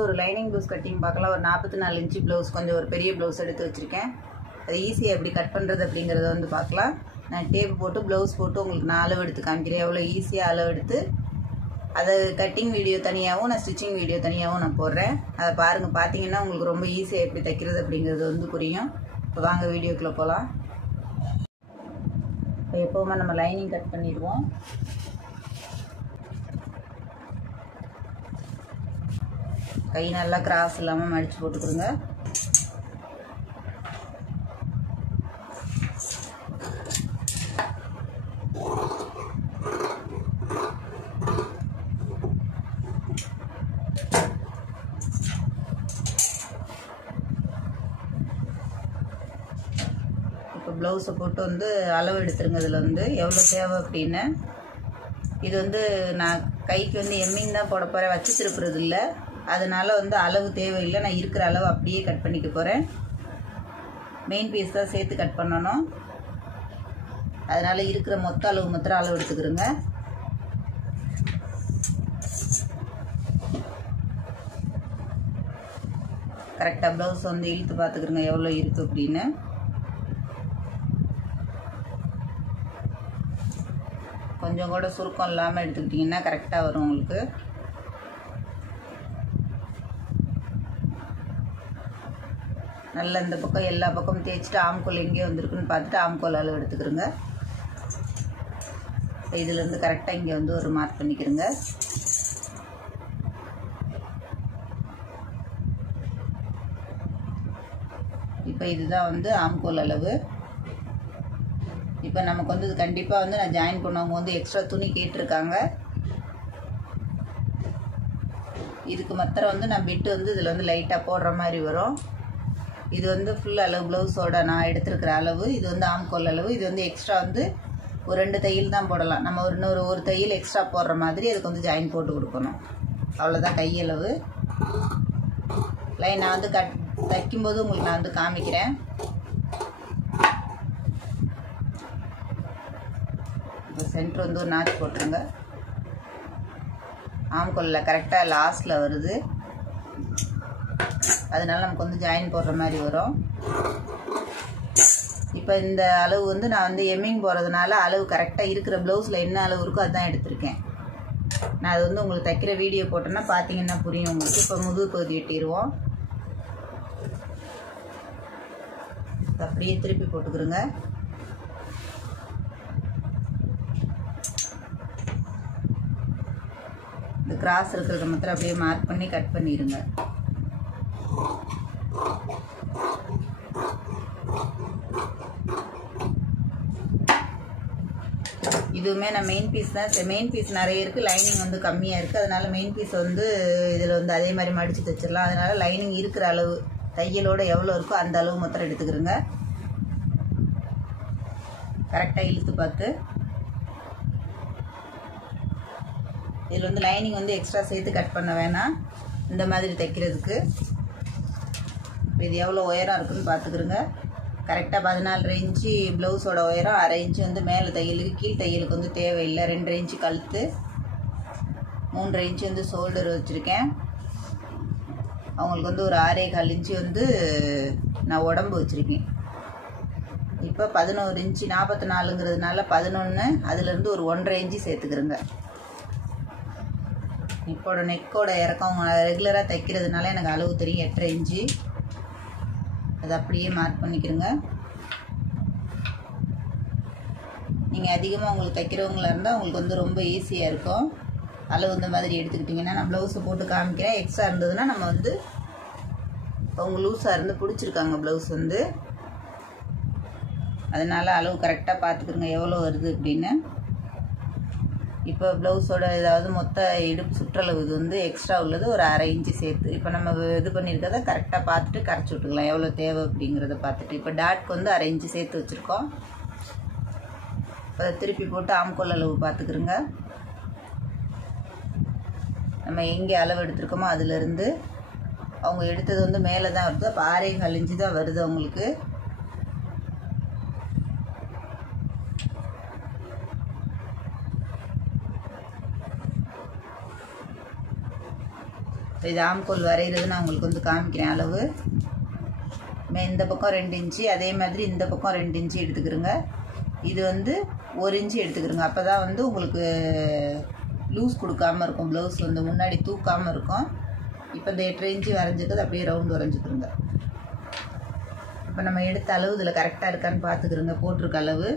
வந்து ஒரு lining blouse cutting பார்க்கலாம். ஒரு 44 இன்ச்சு ப்ளவுஸ், கொஞ்சம் ஒரு பெரிய ப்ளவுஸ் எடுத்து வச்சுருக்கேன். அது ஈஸியாக எப்படி கட் பண்ணுறது அப்படிங்கிறத வந்து பார்க்கலாம். நான் டேப் போட்டு ப்ளவுஸ் போட்டு உங்களுக்கு நான் அளவு எடுத்து காமிக்கிறேன். எவ்வளோ ஈஸியாக அளவு எடுத்து அதை கட்டிங் வீடியோ தனியாகவும் நான் ஸ்டிச்சிங் வீடியோ தனியாகவும் நான் போடுறேன். அதை பாருங்கள். பார்த்தீங்கன்னா உங்களுக்கு ரொம்ப ஈஸியாக எப்படி தைக்கிறது அப்படிங்கிறது வந்து புரியும். இப்போ வாங்க வீடியோக்குள்ளே போகலாம். இப்போ எப்போவுமே நம்ம லைனிங் கட் பண்ணிடுவோம். கை நல்லா கிராஸ் இல்லாமல் மடித்து போட்டுக்கிறோங்க. இப்போ ப்ளவுஸை போட்டு வந்து அளவு எடுத்துருங்க. இதில் வந்து எவ்வளோ தேவை அப்படின்னு. இது வந்து நான் கைக்கு வந்து எம்மிங் தான் போட போகிறேன், வச்சு திருப்புறது இல்லை. அதனால் வந்து அளவு தேவையில்லை. நான் இருக்கிற அளவு அப்படியே கட் பண்ணிக்க போகிறேன். மெயின் பீஸ் தான் சேர்த்து கட் பண்ணணும். அதனால் இருக்கிற மொத்த அளவு மாத்திரம் அளவு எடுத்துக்கிறோங்க. கரெக்டாக ப்ளவுஸ் வந்து இழுத்து பார்த்துக்கிறோங்க எவ்வளோ இருக்குது அப்படின்னு. கொஞ்சம் கூட சுருக்கம் இல்லாமல் எடுத்துக்கிட்டிங்கன்னா கரெக்டாக வரும் உங்களுக்கு. நல்லா இந்த பக்கம் எல்லா பக்கமும் தேய்ச்சிட்டு ஆம்கோல் எங்கேயோ வந்துருக்குன்னு பார்த்துட்டு ஆம்கோல் அளவு எடுத்துக்கிறோங்க. இதுலேருந்து கரெக்டாக இங்கே வந்து ஒரு மார்க் பண்ணிக்கிறோங்க. இப்போ இதுதான் வந்து ஆம்கோல் அளவு. இப்போ நமக்கு வந்து கண்டிப்பாக வந்து நான் ஜாயின் பண்ணவங்க வந்து எக்ஸ்ட்ரா துணி கேட்டிருக்காங்க. இதுக்கு மாத்திரம் வந்து நான் பிட்டு வந்து இதில் வந்து லைட்டாக போடுற மாதிரி வரும். இது வந்து ஃபுல் அளவு ப்ளவுஸோட நான் எடுத்துருக்கிற அளவு. இது வந்து ஆம்கோல் அளவு. இது வந்து எக்ஸ்ட்ரா வந்து ஒரு 2 தையல் தான் போடலாம். நம்ம ஒரு தையல் எக்ஸ்ட்ரா போடுற மாதிரி அதுக்கு வந்து ஜாயின் போட்டு கொடுக்கணும். அவ்வளோதான் கையளவு. லைன் நான் வந்து தைக்கும்போது உங்களுக்கு நான் வந்து காமிக்கிறேன். இப்போ சென்டர் வந்து ஒரு நாச் போட்டுருங்க. ஆம்கோலில் கரெக்டாக லாஸ்ட்டில் வருது. அதனால நமக்கு வந்து ஜாயின் போடுற மாதிரி வரும். இப்போ இந்த அளவு வந்து நான் வந்து எம்மிங் போடுறதுனால அளவு கரெக்டாக இருக்கிற ப்ளவுஸில் என்ன அளவு இருக்கோ அதுதான் எடுத்திருக்கேன். நான் அது வந்து உங்களுக்கு தைக்கிற வீடியோ போட்டேன்னா பார்த்தீங்கன்னா புரியும் உங்களுக்கு. இப்போ முதுகு பகுதி வெட்டிடுவோம். அப்படியே திருப்பி போட்டுக்கிறோங்க. இந்த கிராஸ் இருக்கிறத மாத்திரம் அப்படியே மார்க் பண்ணி கட் பண்ணிடுங்க. இதுவுமே நான் மெயின் பீஸ் தான். மெயின் பீஸ் நிறைய இருக்குது, லைனிங் வந்து கம்மியாக இருக்குது. அதனால மெயின் பீஸ் வந்து இதில் வந்து அதே மாதிரி மடித்து தைச்சிடலாம். அதனால லைனிங் இருக்கிற அளவு தையலோட எவ்வளோ இருக்கோ அந்த அளவு மாத்திரம் எடுத்துக்கிறோங்க. கரெக்டாக இழுத்து பார்த்து இதில் வந்து லைனிங் வந்து எக்ஸ்ட்ரா சேர்த்து கட் பண்ண வேணாம் இந்த மாதிரி தைக்கிறதுக்கு. இது எவ்வளோ உயரம் இருக்குதுன்னு பார்த்துக்கிறோங்க. கரெக்டாக 14 இன்ச்சு ப்ளவுஸோட உயரம், 1/2 இன்ச்சு வந்து மேலே தையலுக்கு, கீழ் தையலுக்கு வந்து தேவையில்லை. 2.5 இன்ச்சு கழுத்து, 3.5 இன்ச்சு வந்து ஷோல்டர் வச்சுருக்கேன். அவங்களுக்கு வந்து ஒரு 6.25 இன்ச்சு வந்து நான் உடம்பு வச்சுருக்கேன். இப்போ 11 இன்ச்சு 44ங்கிறதுனால 11, அதுலேருந்து ஒரு 1.5 இன்ச்சு சேர்த்துக்கிறோங்க. இப்போட நெக்கோட இறக்கம் ரெகுலராக தைக்கிறதுனால எனக்கு அளவு தெரியும் 8.5 இன்ச்சு. அதை அப்படியே மார்க் பண்ணிக்கிறோங்க. நீங்கள் அதிகமாக உங்களுக்கு தைக்கிறவங்களா இருந்தால் உங்களுக்கு வந்து ரொம்ப ஈஸியாக இருக்கும். அளவு இந்த மாதிரி எடுத்துக்கிட்டிங்கன்னா நான் ப்ளவுஸை போட்டு காமிக்கிறேன். எக்ஸ்ட்ரா இருந்ததுன்னா நம்ம வந்து அவங்க லூஸாக இருந்து பிடிச்சிருக்காங்க ப்ளவுஸ் வந்து, அதனால் அளவு கரெக்டாக பார்த்துக்கிறோங்க எவ்வளோ வருது அப்படின்னு. இப்போ ப்ளவுஸோட ஏதாவது மொத்த இடுப்பு சுற்றளவு இது வந்து எக்ஸ்ட்ரா உள்ளது ஒரு 1/2 இன்ச்சு சேர்த்து இப்போ நம்ம இது பண்ணியிருக்கிறத கரெக்டாக பார்த்துட்டு கரைச்சி விட்டுக்கலாம் எவ்வளோ தேவை அப்படிங்கிறத பார்த்துட்டு. இப்போ டாட்க்கு வந்து 1/2 இன்ச்சு சேர்த்து வச்சுருக்கோம். இப்போ திருப்பி போட்டு ஆம்கோல் அளவு பார்த்துக்கிறோங்க. நம்ம எங்கே அளவு எடுத்துருக்கோமோ அதுலேருந்து அவங்க எடுத்தது வந்து மேலே தான் வருது. அப்போ 6.25 இன்ச்சு தான் வருது அவங்களுக்கு. இது ஆம்கோல் வரைகிறது நான் உங்களுக்கு வந்து காமிக்கிறேன் அளவு. இந்த பக்கம் 2 இன்ச்சு, அதே மாதிரி இந்த பக்கம் 2 இன்ச்சு எடுத்துக்கிறோங்க. இது வந்து 1 இன்ச்சு எடுத்துக்கிறோங்க. அப்போ தான் வந்து உங்களுக்கு லூஸ் கொடுக்காமல் இருக்கும், ப்ளவுஸ் வந்து முன்னாடி தூக்காமல் இருக்கும். இப்போ இந்த 8 இன்ச்சு வரைஞ்சிக்கிறது அப்படியே ரவுண்டு வரைஞ்சிக்கிறோங்க. இப்போ நம்ம எடுத்த அளவு இதில் கரெக்டாக இருக்கான்னு பார்த்துக்கிறோங்க. போட்டிருக்க அளவு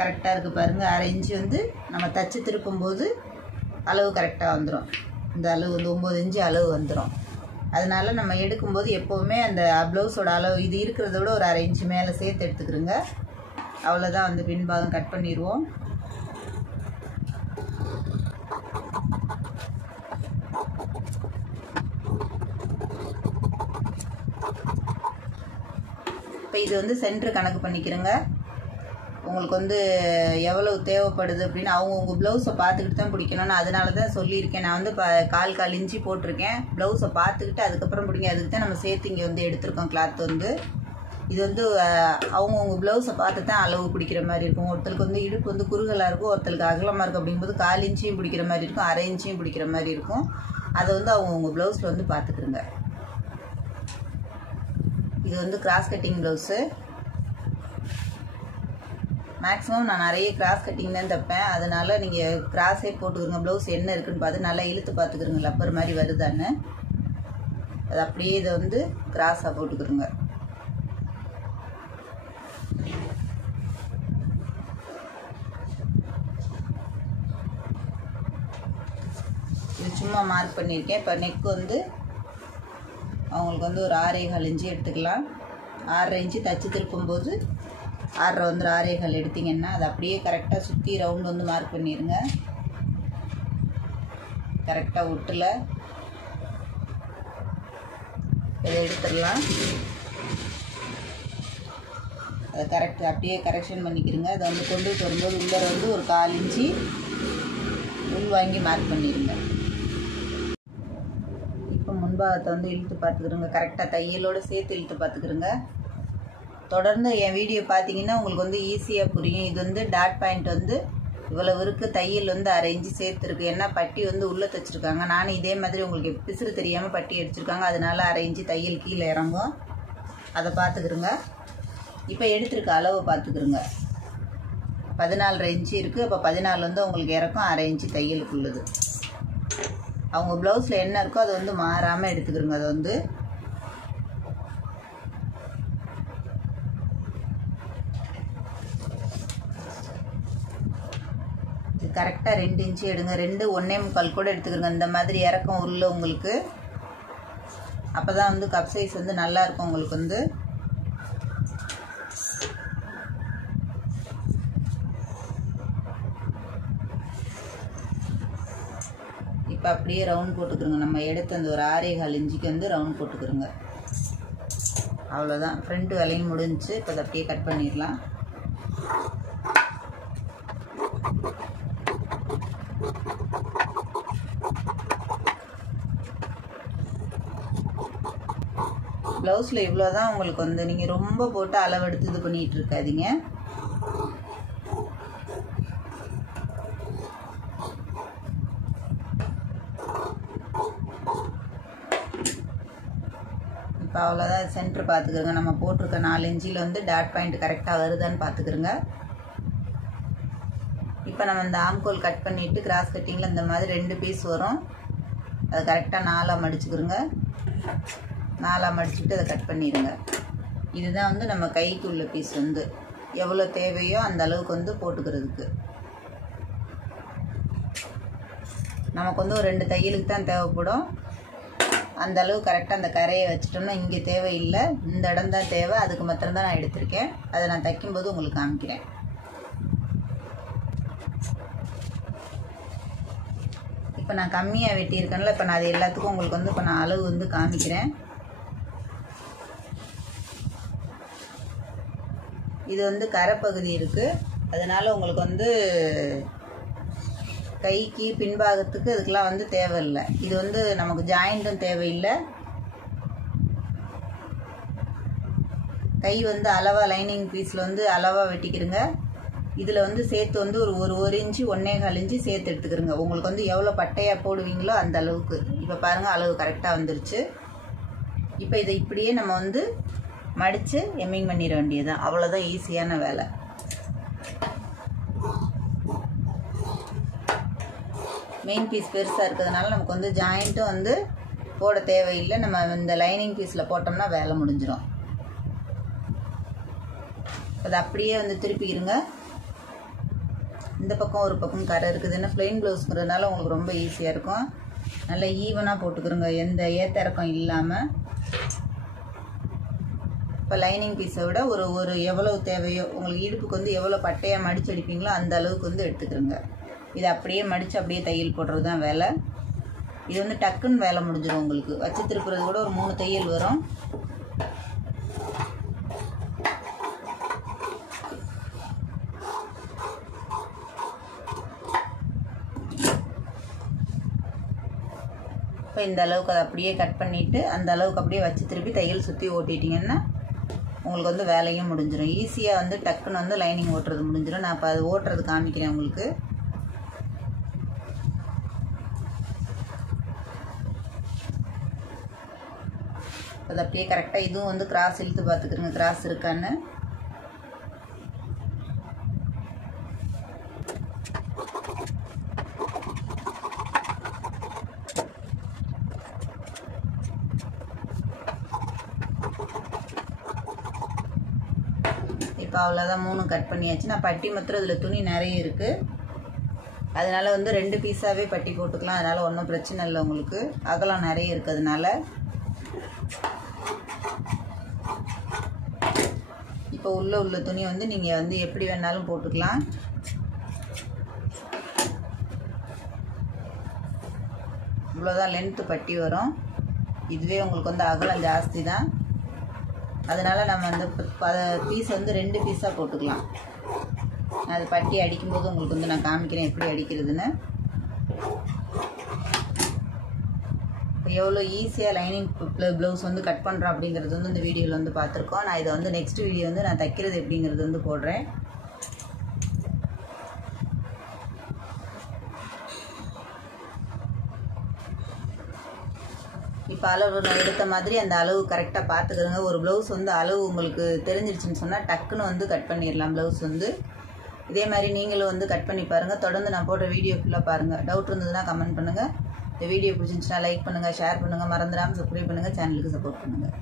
கரெக்டாக இருக்குது பாருங்கள். 1/2 இன்ச்சு வந்து நம்ம தச்சு திருப்பும்போது அளவு கரெக்டாக வந்துடும். இந்த அளவு வந்து 9 இன்ச்சு அளவு வந்துடும். அதனால நம்ம எடுக்கும்போது எப்போவுமே அந்த ப்ளவுஸோட அளவு இது இருக்கிறத விட ஒரு 1/2 இன்ச்சு மேலே சேர்த்து எடுத்துக்கிறோங்க. அவ்வளோதான் வந்து பின்பாகம் கட் பண்ணிடுவோம். இப்போ இது வந்து சென்டர் கணக்கு பண்ணிக்கிறோங்க. உங்களுக்கு வந்து எவ்வளவு தேவைப்படுது அப்படின்னு அவங்கவுங்க ப்ளவுஸை பார்த்துக்கிட்டு தான் பிடிக்கணும்னு அதனால தான் சொல்லியிருக்கேன். நான் வந்து 1/4 இன்ச்சு போட்டிருக்கேன். ப்ளவுஸை பார்த்துக்கிட்டு அதுக்கப்புறம் பிடிங்க. அதுக்கு தான் நம்ம சேர்த்து இங்கே வந்து எடுத்திருக்கோம் கிளாத் வந்து. இது வந்து அவங்கவுங்க ப்ளவுஸை பார்த்து தான் அளவு பிடிக்கிற மாதிரி இருக்கும். ஒருத்தருக்கு வந்து இடுப்பு வந்து குறுகலாக இருக்கும், ஒருத்தருக்கு அகலமாக இருக்கும். அப்படிங்கும்போது 1/4 இன்ச்சையும் பிடிக்கிற மாதிரி இருக்கும், 1/2 இன்ச்சையும் பிடிக்கிற மாதிரி இருக்கும். அதை வந்து அவங்கவுங்க ப்ளவுஸில் வந்து பார்த்துக்குருங்க. இது வந்து கிராஸ் கட்டிங் ப்ளவுஸு. மேக்ஸிமம் நான் நிறைய கிராஸ் கட்டிங் தான் தைப்பேன். அதனால் நீங்கள் கிராஸே போட்டுக்கிறங்க. ப்ளவுஸ் என்ன இருக்குதுன்னு பார்த்து நல்லா இழுத்து பார்த்துக்கிறங்க, லப்பர் மாதிரி வருதான்னு. அது அப்படியே இதை வந்து கிராஸாக போட்டுக்கிறோங்க. இது சும்மா மார்க் பண்ணியிருக்கேன். இப்போ நெக் வந்து அவங்களுக்கு வந்து ஒரு 6.25 இன்ச்சு எடுத்துக்கலாம். 6.5 இன்ச்சு தச்சு திருப்பும்போது 6 வந்து 6.25 எடுத்திங்கன்னா அது அப்படியே கரெக்டாக சுற்றி ரவுண்டு வந்து மார்க் பண்ணிடுங்க. கரெக்டாக விட்டுல இதை எடுத்துடலாம். அதை கரெக்டாக அப்படியே கரெக்ஷன் பண்ணிக்கிறங்க. அதை வந்து கொண்டுட்டு வரும்போது உள்ளே வந்து ஒரு 1/4 இன்ச்சு உள் வாங்கி மார்க் பண்ணிடுங்க. இப்போ முன்பாகத்தை வந்து இழுத்து பார்த்துக்கிறோங்க. கரெக்டாக தையலோடு சேர்த்து இழுத்து பார்த்துக்கிறோங்க. தொடர்ந்து என் வீடியோ பார்த்தீங்கன்னா உங்களுக்கு வந்து ஈஸியாக புரியும். இது வந்து டாட் பாயிண்ட் வந்து இவ்வளவு இருக்குது, தையல் வந்து 1/2 இன்ச்சு சேர்த்துருக்கு. ஏன்னா பட்டி வந்து உள்ளே தைச்சிருக்காங்க. நானும் இதே மாதிரி உங்களுக்கு பிசுறு தெரியாமல் பட்டி அடிச்சிருக்காங்க. அதனால 1/2 இன்ச்சு தையல் கீழே இறங்கும். அதை பார்த்துக்கிறோங்க. இப்போ எடுத்துருக்க அளவை பார்த்துக்கிறோங்க. 14.5 இன்ச்சு இருக்குது. அப்போ 14 வந்து உங்களுக்கு இறக்கும், 1/2 இன்ச்சு தையலுக்குள்ளது. அவங்க ப்ளவுஸில் என்ன இருக்கோ அதை வந்து மாறாமல் எடுத்துக்கிறோங்க. அதை வந்து கரெக்டாக 2 இன்ச்சு எடுங்க. 2 1.25 கூட எடுத்துக்கிறோங்க. இந்த மாதிரி இறக்கம் உள்ள உங்களுக்கு. அப்போ தான் வந்து கப் சைஸ் வந்து நல்லாயிருக்கும் உங்களுக்கு வந்து. இப்போ அப்படியே ரவுண்ட் போட்டுக்கிறோங்க. நம்ம எடுத்து அந்த ஒரு 6.25 இன்ச்சுக்கு வந்து ரவுண்ட் போட்டுக்கிறோங்க. அவ்வளோதான், ஃப்ரண்ட் வேலையும் முடிஞ்சிச்சு. இப்போ அதை அப்படியே கட் பண்ணிடலாம். ப்ளவுஸில் இவ்வளோ தான் உங்களுக்கு வந்து. நீங்கள் ரொம்ப போட்டு அளவெடுத்து இது பண்ணிகிட்டு இருக்காதீங்க. இப்போ அவ்வளோதான். சென்டர் பார்த்துக்கிறோங்க. நம்ம போட்டிருக்க 4 இன்ச்சில் வந்து டாட் பாயிண்ட் கரெக்டாக வருதான்னு பார்த்துக்கிறோங்க. இப்போ நம்ம இந்த ஆம்கோல் கட் பண்ணிவிட்டு கிராஸ் கட்டிங்கில் இந்த மாதிரி 2 பீஸ் வரும். அதை கரெக்டாக 4ஆக மடிச்சுக்கிறோங்க. 4ஆக மடிச்சுட்டு அதை கட் பண்ணிடுங்க. இதுதான் வந்து நம்ம கைக்கு உள்ள பீஸ் வந்து எவ்வளோ தேவையோ அந்த அளவுக்கு வந்து போட்டுக்கிறதுக்கு. நமக்கு வந்து ஒரு 2 தையலுக்கு தான் தேவைப்படும். அந்த அளவு கரெக்டாக அந்த கரையை வச்சிட்டோம்னா இங்கே தேவையில்லை, இந்த இடம் தான் தேவை. அதுக்கு மாத்திரம்தான் நான் எடுத்திருக்கேன். அதை நான் தைக்கும்போது உங்களுக்கு காமிக்கிறேன். இப்போ நான் கம்மியாக வெட்டியிருக்கேன்ல, இப்போ நான் அது எல்லாத்துக்கும் உங்களுக்கு வந்து இப்போ நான் அளவு வந்து காமிக்கிறேன். இது வந்து கரைப்பகுதி இருக்குது. அதனால் உங்களுக்கு வந்து கைக்கு பின்பாகத்துக்கு அதுக்கெலாம் வந்து தேவையில்லை. இது வந்து நமக்கு ஜாயிண்ட்டும் தேவையில்லை. கை வந்து அளவாக லைனிங் பீஸில் வந்து அளவாக வெட்டிக்கிறங்க. இதில் வந்து சேர்த்து வந்து ஒரு இன்ச்சு 1.25 இன்ச்சு சேர்த்து எடுத்துக்கிறோங்க. உங்களுக்கு வந்து எவ்வளோ பட்டையாக போடுவீங்களோ அந்த அளவுக்கு. இப்போ பாருங்கள் அளவு கரெக்டாக வந்துருச்சு. இப்போ இதை இப்படியே நம்ம வந்து மடித்து எம்மிங் பண்ணிட வேண்டியதுதான். அவ்வளோதான் ஈஸியான வேலை. மெயின் பீஸ் பெருசாக இருக்கிறதுனால நமக்கு வந்து ஜாயிண்ட்டும் வந்து போட தேவையில்லை. நம்ம இந்த லைனிங் பீஸில் போட்டோம்னா வேலை முடிஞ்சிடும். அது அப்படியே வந்து திருப்பிக்கிறங்க. இந்த பக்கம் ஒரு பக்கம் கரை இருக்குதுன்னா பிளெயின் ப்ளவுஸ்ங்கிறதுனால உங்களுக்கு ரொம்ப ஈஸியாக இருக்கும். நல்லா ஈவனாக போட்டுக்கிறோங்க, எந்த ஏற்ற இறக்கம் இல்லாமல். இப்போ லைனிங் பீஸை விட ஒரு எவ்வளவு தேவையோ உங்களுக்கு இடுப்புக்கு வந்து எவ்வளோ பட்டையாக மடித்து அடிப்பீங்களோ அந்த அளவுக்கு வந்து எடுத்துக்கிறோங்க. இதை அப்படியே மடித்து அப்படியே தையல் போடுறது தான் வேலை. இது வந்து டக்குன்னு வேலை முடிஞ்சிடும். உங்களுக்கு வச்சு திருப்புறது கூட ஒரு 3 தையல் வரும். இப்போ இந்த அளவுக்கு அதை அப்படியே கட் பண்ணிவிட்டு அந்த அளவுக்கு அப்படியே வச்சு திருப்பி தையல் சுற்றி ஓட்டிட்டிங்கன்னா உங்களுக்கு வந்து வேலையும் முடிஞ்சிடும். ஈஸியாக வந்து டக்குன்னு வந்து லைனிங் ஓட்டுறது முடிஞ்சிடும். நான் இப்போ அது ஓட்டுறது காமிக்கிறேன் உங்களுக்கு. அது அப்படியே கரெக்டாக இதுவும் வந்து கிராஸ் இழுத்து பார்த்துக்கிறோங்க, கிராஸ் இருக்கான்னு. இப்போ அவ்வளோதான் 3 கட் பண்ணியாச்சு. நான் பட்டி மாத்திரம் இதில் துணி நிறைய இருக்குது, அதனால் வந்து 2 பீஸாகவே பட்டி போட்டுக்கலாம். அதனால் ஒன்றும் பிரச்சனை இல்லை. உங்களுக்கு அகலம் நிறைய இருக்கிறதுனால. இப்போ உள்ள துணி வந்து நீங்கள் வந்து எப்படி வேணாலும் போட்டுக்கலாம். இவ்வளோதான் லென்த்து பட்டி வரும். இதுவே உங்களுக்கு வந்து அகலம் ஜாஸ்தி தான். அதனால் நம்ம அந்த பீஸ் வந்து 2 பீஸாக போட்டுக்கலாம். அது பட்டி அடிக்கும்போது உங்களுக்கு வந்து நான் காமிக்கிறேன் எப்படி அடிக்கிறதுன்னு. எவ்வளோ ஈஸியாக லைனிங் ப்ளவுஸ் வந்து கட் பண்ணுறோம் அப்படிங்கிறது வந்து இந்த வீடியோவில் வந்து பார்த்துருக்கோம். நான் இதை வந்து நெக்ஸ்ட் வீடியோ வந்து நான் தைக்கிறது எப்படிங்கிறது வந்து போடுறேன். இப்போ அளவு நான் எடுத்த மாதிரி அந்த அளவு கரெக்டாக பார்த்துக்கிறோங்க. ஒரு ப்ளவுஸ் வந்து அளவு உங்களுக்கு தெரிஞ்சிருச்சுன்னு சொன்னால் டக்குன்னு வந்து கட் பண்ணிடலாம் ப்ளவுஸ் வந்து. இதே மாதிரி நீங்களும் வந்து கட் பண்ணி பாருங்கள். தொடர்ந்து நான் போடுற வீடியோ ஃபுல்லாக பாருங்கள். டவுட் இருந்ததுன்னா கமெண்ட் பண்ணுங்கள். இந்த வீடியோ பிடிச்சிருந்துச்சுன்னா லைக் பண்ணுங்கள், ஷேர் பண்ணுங்கள், மறந்துடாமல் சப்ஸ்கிரைப் பண்ணுங்கள், சேனலுக்கு சப்போர்ட் பண்ணுங்கள்.